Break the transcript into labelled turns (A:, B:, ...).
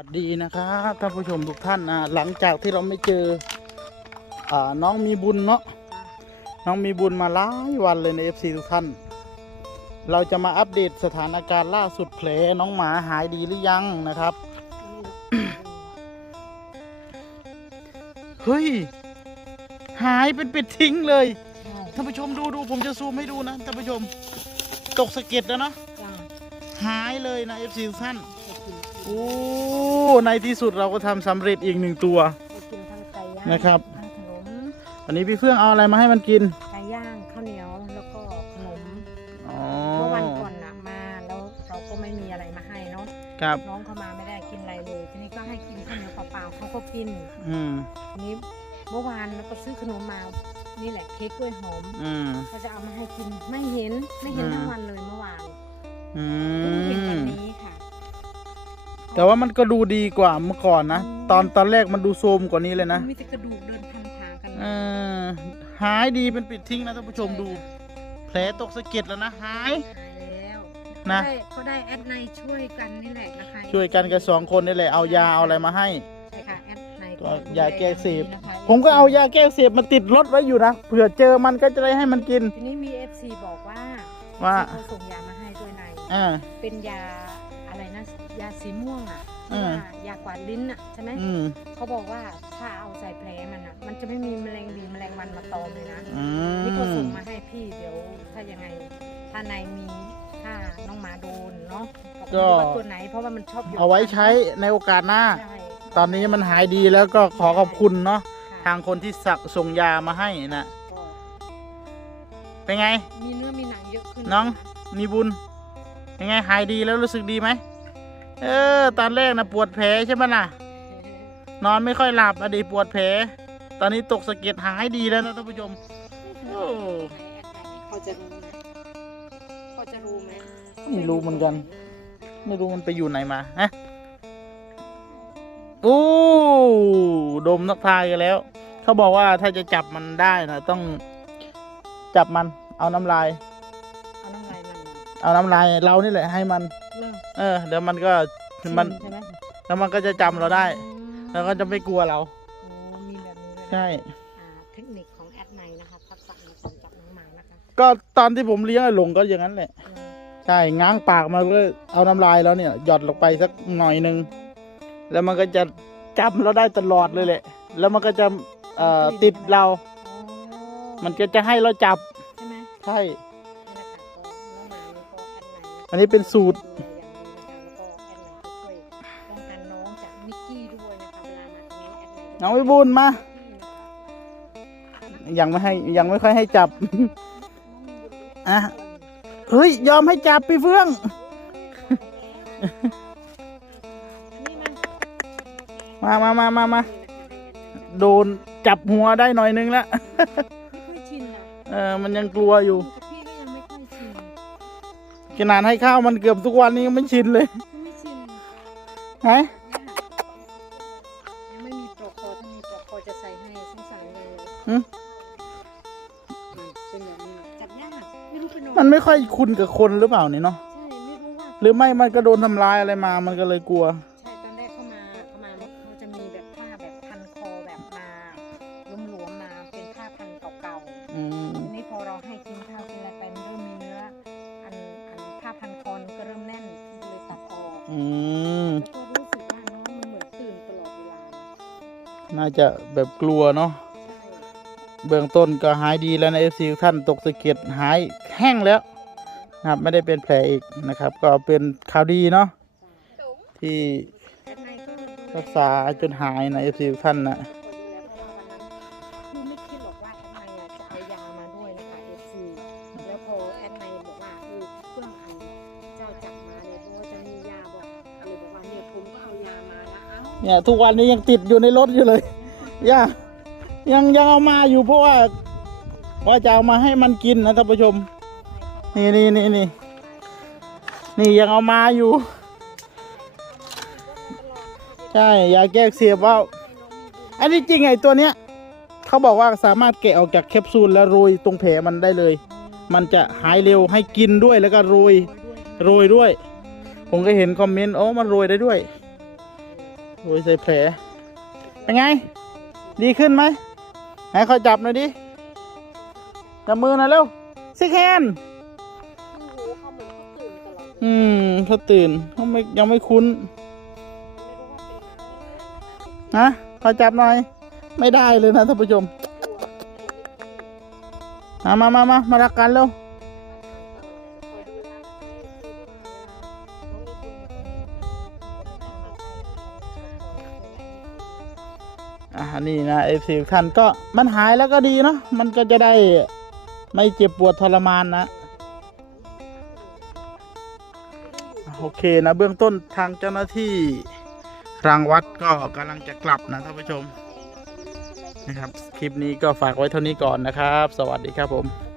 A: วัสดีนะครับท่านผู้ชมทุกท่านนะหลังจากที่เราไม่เจออ่าน้องมีบุญเนาะน้องมีบุญมาหลายวันเลยใน FC ทุกท่าน เราจะมาอัปเดตสถานการณ์ล่าสุดแผลน้องหมาหายดีหรือยังนะครับ เฮ้ย หายเป็นปิดทิ้งเลยท่านผู้ชมดูดูผมจะซูมให้ดูนะท่านผู้ชม ตกสะเก็ดแล้วเนาะหายเลยนะ FC ทุกท่าน โอ้ในที่สุดเราก็ทำสำเร็จอีกหนึ่งตัวนะครับ
B: ทั้งขนม
A: อันนี้พี่เฟื่องเอาอะไรมาให้มันกิน
B: ไก่ย่างข้าวเหนียวแล้วก็ขนม
A: อ๋อ
B: เมื่อวันก่อนน่ะมาแล้วเราก็ไม่มีอะไรมาให้เนาะ
A: ครับ
B: น้องเขามาไม่ได้กินอะไรเลยทีนี้ก็ให้กินข้าวเหนียวเปล่าๆเขาก็กิน
A: อืม
B: ทีนี้เมื่อวานเราก็ซื้อขนมมานี่แหละเค้กกล้วยหอม
A: อืม
B: ก็จะเอามาให้กินไม่เห็นไม่เห็น
A: อืม
B: ทั้งวันเลยเมื่อวาน
A: อื
B: เแต่
A: ว่ามันก็ดูดีกว่าเมื่อก่อนนะ ตอนตอนแรกมันดูโทรมกว่านี้เลยนะ
B: มีแต่กระดูกเดินพันขากัน
A: เออหายดีเป็นปิดทิ้งนะท่านผู้ชมดู แผลตกสะเก็ดแล้วนะหาย
B: หายแล้ว
A: นะ
B: เขาได้เขาได้แอดในช่วยกันนี่แหละนะคะ
A: ช่วยกันกับสองคนนี่แหละเอายาเอาอะไรมาให้
B: ใช่ค่ะแอดใน
A: ก็ยาแก้เสพ
B: ดูแลอย่างดีนะคะ
A: ผมก็เอายาแก้เสพมาติดรถไว้อยู่นะเผื่อเจอมันก็จะได้ให้มันกิน
B: ทีนี้มี FC บอกว่า
A: ว่า
B: เขาส่งยามาให้ด้วยใน
A: อ่า
B: เป็นยาอะไรนะ ยาสีม่วงอะ
A: อืม
B: ว่ายากวาดลิ้นอะใช่ไหม
A: อืม
B: เขาบอกว่าถ้าเอาใส่แผลมันอะ มันจะไม่มีแมลงบีแมลงวันมาตอมเลยนะ
A: อื
B: นี่เขาส่
A: ม
B: งมาให้พี่เดี๋ยวถ้ายังไง ถ้าในมีถ้าน้องหมาโดนเนาะก็ไม่รู้ว่าตัวไหนเพราะว่ามันชอบอยู่
A: เอาไว้ใช้ในโอกาสหน้า
B: ใช่
A: ตอนนี้มันหายดีแล้วก็ขอขอบคุณเนาะ
B: ค่ะ
A: ทางคนที่สักส่งยามาให้นะ
B: ก็
A: เป็นไง
B: มีเนื้อมีหนังเยอะขึ้น
A: น้อง มีบุญเป็นไงหายดีแล้วรู้สึกดีไหม เออ ตอนแรกนะปวดแผลใช่ไหมล่ะ นอนไม่ค่อยหลับอะดีปวดแผล ตอนนี้ตกสะเก็ดหายดีแล้วนะท่านผู้ชมโอ้
B: เขาจะรู้ไหมเขาจะรู้ไหม
A: ไม่รู้เหมือนกัน ไม่รู้มันไปอยู่ไหนมาฮะโอ้ดมนักทายกันแล้ว เขาบอกว่าถ้าจะจับมันได้นะต้องจับมันเอาน้ำลาย
B: เอาน้ำลายมันเหรอ
A: เอาน้ำลายเรานี่แหละให้มัน
B: เริ่ม
A: เออเดี๋ยวมันก็มัน
B: ใช่ไหม
A: แล้วมันก็จะจำเราได้ แล้วก็จะไม่กลัวเรา
B: โอ้มีแบบนี้ด้วยนะ
A: ใช่
B: อ่าเทคนิคของแอดไนนะคะทักษะในการจับน้องหมานะคะ
A: ก็ตอนที่ผมเลี้ยงไอ้หลงก็อย่างนั้นแหละ
B: อืม
A: ใช่ง้างปากมันก็เอาน้ำลายแล้วเนี่ยหยอดลงไปสักหน่อยหนึ่งแล้วมันก็จะจำเราได้ตลอดเลยแหละ แล้วมันก็จะเอ่อติดเรา
B: โอ้
A: มันก็จะให้เราจับ
B: ใช่ไหม
A: ใช่
B: อดไนนะคะ
A: อันนี้เป็นสูตร
B: ดูแลอย่างดีนะคะแล้วก็แอดไนก็ช่วยป้องกันน้องจากมิกกี้ด้วยนะคะเวลามาตรงนี้แอดไนก็
A: น้องวิบูลย์มา ยังไม่ให้ยังไม่ค่อยให้จับ อะ เฮ้ย ยอมให้จับพี่เฟื่อง
B: นี่มัน
A: มามามามามาโดนจับหัวได้หน่อยนึงแล้ว
B: ไม่ค่อยชินอะ
A: เออ มันยังกลัวอยู่ ขนาดให้ข้าวมันเกือบทุกวันนี้ยังไม่ชินเลย
B: ไม่ชิน
A: ฮะ
B: ยังไม่มีปลอกคอถ้ามีปลอกคอจะใส่ให้สงสารเลย
A: หึ
B: อืมเป็นแบบนี้จับยากไม่รู้เป็น
A: มันไม่ค่อยคุ้นกับคนหรือเปล่าเนี่ยเนาะ
B: ใช่ไม่รู้ว่า
A: หรือไม่มันก็โดนทำร้ายอะไรมา มันก็เลยกลัว
B: นะน่า
A: จะแบบกลัวเนาะ
B: ใช่
A: เบื้องต้นก็หายดีแล้วนะเอฟซีท่านตกสะเก็ดหายแห้งแล้วนะครับไม่ได้เป็นแผลอีกนะครับ ก็เป็นข่าวดีเนาะที่
B: แต่ในก็ดูแล
A: รักษาจนหายนะเอฟซีท่านนะ
B: เนี่ย
A: ทุกวันนี้ยังติดอยู่ในรถอยู่เลยย่ายังยังเอามาอยู่เพราะว่าว่าจะเอามาให้มันกินนะท่านผู้ชม นี่นี่นี่นี่นี่ยังเอามาอยู่ ใช่ยาแก้เสียบว่าอันนี้จริงไงตัวเนี้ยเขาบอกว่าสามารถแกะออกจากแคปซูลแล้วโรยตรงแผลมันได้เลย มันจะหายเร็วให้กินด้วยแล้วก็โรยโรยด้วย ผมก็เห็นคอมเมนต์โอ้มันโรยได้ด้วย อ้ยใส่แผล เป็นไง ดีขึ้นไหมไหนคอยจับหน่อยดิ จับมือหน่อยเร็วซิกแฮนด์
B: ที่หูเขาเหมือนเขาตื่นตลอดเลย
A: อืมเขาตื่นเขาไม่ยังไม่คุ้น
B: ไม่รู้ว่าเป็นหมาหรืออะไรนะคะ
A: นะขอจับหน่อย ไม่ได้เลยนะท่านผู้ชม มามามามามารักกันเร็ว อ่านี่นะเอฟซีท่านก็มันหายแล้วก็ดีเนาะมันก็จะได้ไม่เจ็บปวดทรมานนะโอเคนะเบื้องต้นทางเจ้าหน้าที่รางวัดก็กำลังจะกลับนะท่านผู้ชมนะครับ คลิปนี้ก็ฝากไว้เท่านี้ก่อนนะครับ สวัสดีครับผม